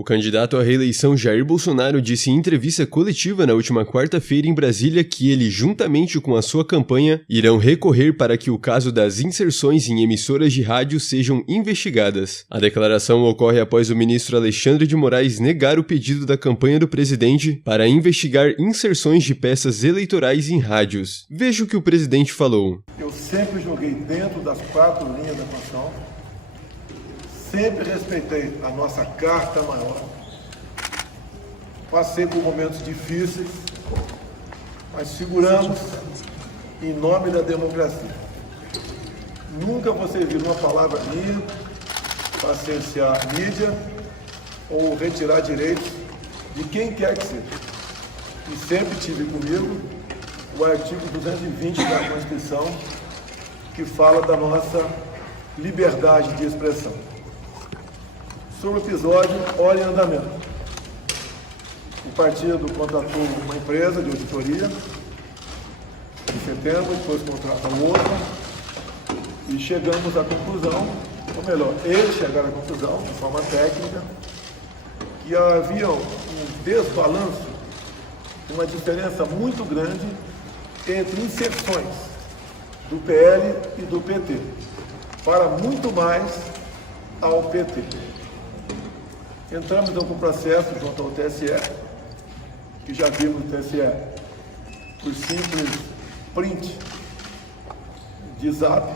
O candidato à reeleição Jair Bolsonaro disse em entrevista coletiva na última quarta-feira em Brasília que ele, juntamente com a sua campanha, irão recorrer para que o caso das inserções em emissoras de rádio sejam investigadas. A declaração ocorre após o ministro Alexandre de Moraes negar o pedido da campanha do presidente para investigar inserções de peças eleitorais em rádios. Veja o que o presidente falou. Eu sempre joguei dentro das 4 linhas da Constituição. Sempre respeitei a nossa Carta Maior. Passei por momentos difíceis, mas seguramos em nome da democracia. Nunca você viu uma palavra minha para cercear a mídia ou retirar direitos de quem quer que seja. E sempre tive comigo o artigo 220 da Constituição, que fala da nossa liberdade de expressão. Sobre o episódio, olha em andamento. O partido contratou uma empresa de auditoria em setembro, depois contrata outra e chegamos à conclusão, ou melhor, eles chegaram à conclusão, de forma técnica, que havia um desbalanço, uma diferença muito grande entre inserções do PL e do PT, para muito mais ao PT. Entramos então com o processo junto ao TSE, que já vimos no TSE, por simples print de zap,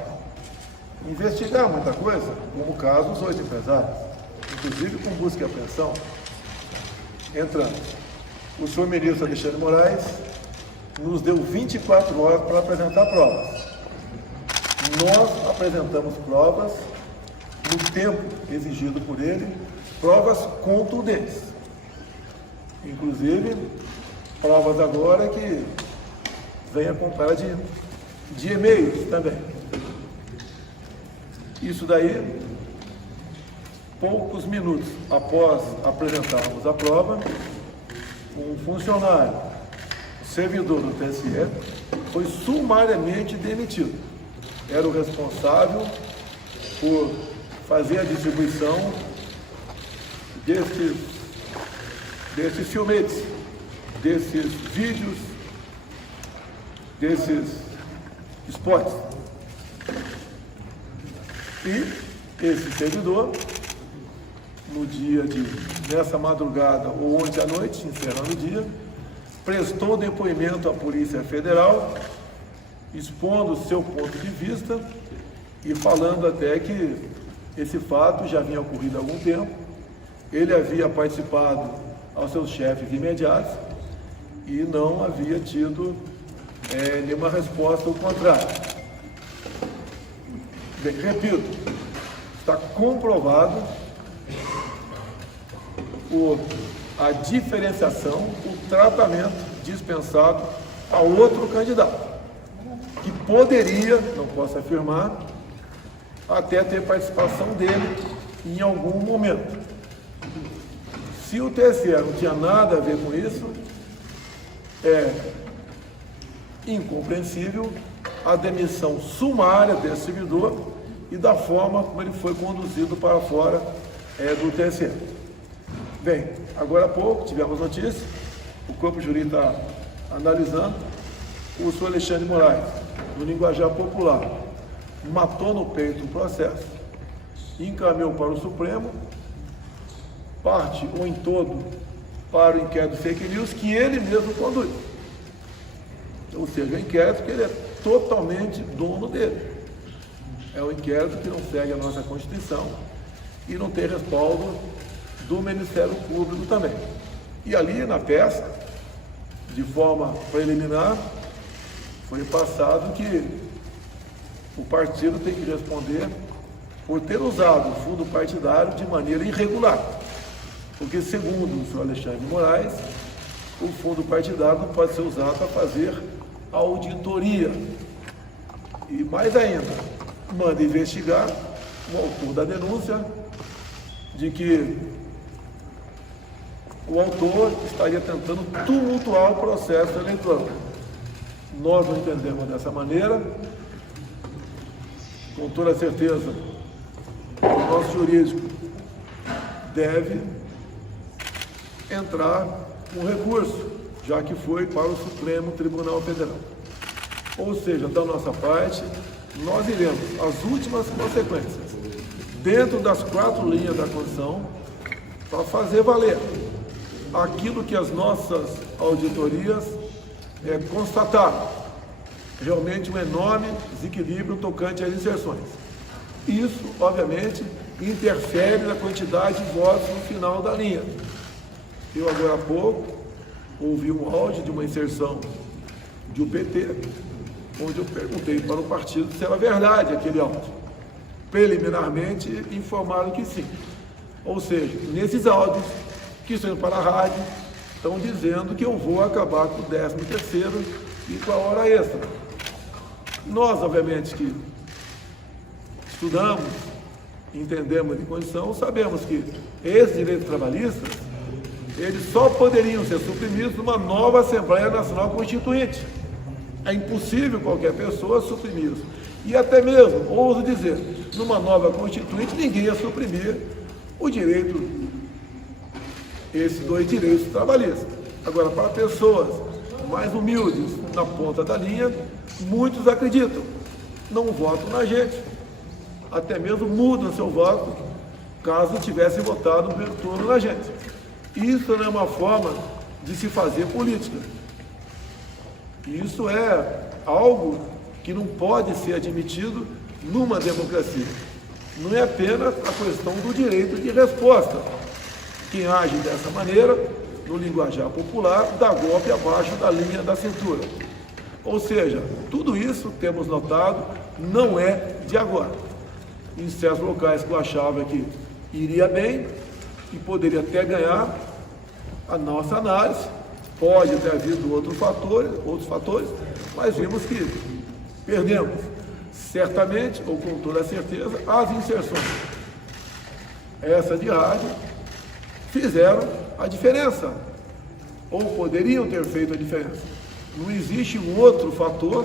investigar muita coisa, como o caso dos 8 empresários, inclusive com busca e apreensão. Entramos. O senhor ministro Alexandre de Moraes nos deu 24 horas para apresentar provas. Nós apresentamos provas no tempo exigido por ele, provas contundentes. Inclusive, provas agora que vem acompanhada de e-mails também. Isso daí, poucos minutos após apresentarmos a prova, um funcionário, servidor do TSE, foi sumariamente demitido. Era o responsável por fazer a distribuição desses filmetes, desses vídeos, desses spots. E esse servidor, nessa madrugada ou ontem à noite, encerrando o dia, prestou depoimento à Polícia Federal, expondo o seu ponto de vista e falando até que esse fato já havia ocorrido há algum tempo, ele havia participado aos seus chefes imediatos e não havia tido nenhuma resposta ao contrário. Bem, repito, está comprovado a diferenciação, o tratamento dispensado a outro candidato, que poderia, não posso afirmar, até ter participação dele em algum momento. Se o TSE não tinha nada a ver com isso, é incompreensível a demissão sumária desse servidor e da forma como ele foi conduzido para fora do TSE. Bem, agora há pouco tivemos notícia, o corpo jurídico está analisando, o senhor Alexandre de Moraes, no linguajar popular, matou no peito o processo, encaminhou para o Supremo, parte ou em todo para o inquérito fake news que ele mesmo conduz. Ou seja, o inquérito que ele é totalmente dono dele. É um inquérito que não segue a nossa Constituição e não tem respaldo do Ministério Público também. E ali na peça, de forma preliminar, foi passado que o partido tem que responder por ter usado o fundo partidário de maneira irregular. Porque, segundo o senhor Alexandre de Moraes, o fundo partidário não pode ser usado para fazer auditoria. E mais ainda, manda investigar o autor da denúncia de que o autor estaria tentando tumultuar o processo eleitoral. Nós não entendemos dessa maneira. Com toda certeza, o nosso jurídico deve entrar com recurso, já que foi para o Supremo Tribunal Federal. Ou seja, da nossa parte, nós iremos às últimas consequências, dentro das 4 linhas da Constituição, para fazer valer aquilo que as nossas auditorias constataram, realmente um enorme desequilíbrio tocante às inserções. Isso, obviamente, interfere na quantidade de votos no final da linha. Eu, agora há pouco, ouvi um áudio de uma inserção de UPT, onde eu perguntei para o partido se era verdade aquele áudio. Preliminarmente, informaram que sim. Ou seja, nesses áudios que estão indo para a rádio, estão dizendo que eu vou acabar com o 13º e com a hora extra. Nós, obviamente, que estudamos, entendemos de Constituição, sabemos que esses direitos trabalhistas, eles só poderiam ser suprimidos numa nova Assembleia Nacional Constituinte. É impossível qualquer pessoa suprimir isso. E até mesmo, ouso dizer, numa nova Constituinte, ninguém ia suprimir o direito, esses 2 direitos trabalhistas. Agora, para pessoas mais humildes, na ponta da linha, muitos acreditam, não votam na gente, até mesmo mudam seu voto, caso tivesse votado no primeiro turno na gente. Isso não é uma forma de se fazer política. Isso é algo que não pode ser admitido numa democracia. Não é apenas a questão do direito de resposta. Quem age dessa maneira, no linguajar popular, dá golpe abaixo da linha da cintura. Ou seja, tudo isso, temos notado, não é de agora. Em certos locais que eu achava que iria bem e poderia até ganhar, a nossa análise, pode ter havido outros fatores, mas vimos que perdemos, certamente, ou com toda certeza, as inserções. Essa de rádio fizeram a diferença, ou poderiam ter feito a diferença. Não existe um outro fator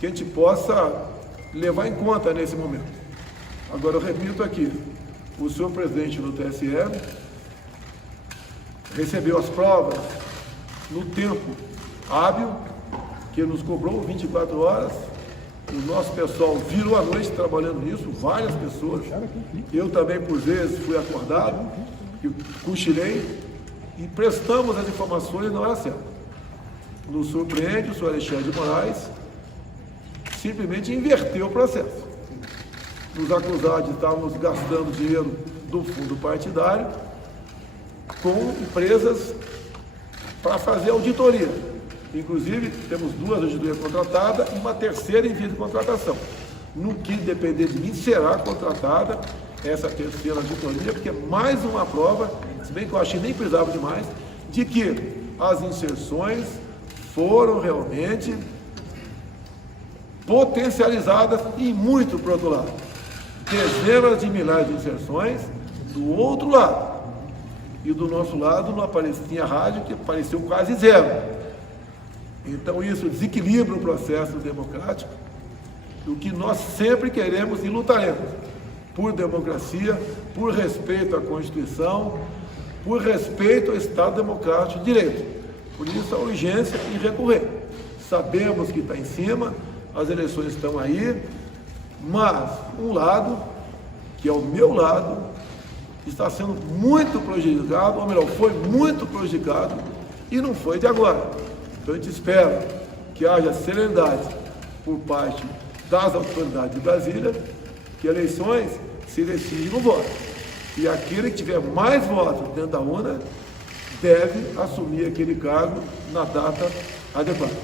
que a gente possa levar em conta nesse momento. Agora, eu repito aqui, o senhor presidente do TSE recebeu as provas no tempo hábil, que nos cobrou 24 horas, o nosso pessoal virou a noite trabalhando nisso, várias pessoas, eu também por vezes fui acordado, cochilei e prestamos as informações na hora certa. Nos surpreende, o senhor Alexandre de Moraes simplesmente inverteu o processo. Nos acusar de estarmos gastando dinheiro do fundo partidário com empresas para fazer auditoria. Inclusive, temos 2 auditorias contratadas e uma terceira em via de contratação. No que depender de mim, será contratada essa terceira auditoria, porque é mais uma prova, se bem que eu achei nem precisava de mais, de que as inserções foram realmente potencializadas e muito para o outro lado. Dezenas de milhares de inserções do outro lado. E do nosso lado não tinha rádio, que apareceu quase 0. Então isso desequilibra o processo democrático, o que nós sempre queremos e lutaremos por democracia, por respeito à Constituição, por respeito ao Estado Democrático de Direito. Por isso a urgência em recorrer. Sabemos que está em cima, as eleições estão aí, mas um lado, que é o meu lado, está sendo muito prejudicado, ou melhor, foi muito prejudicado e não foi de agora. Então a gente espera que haja serenidade por parte das autoridades de Brasília, que eleições se decidem no voto. E aquele que tiver mais votos dentro da urna deve assumir aquele cargo na data adequada.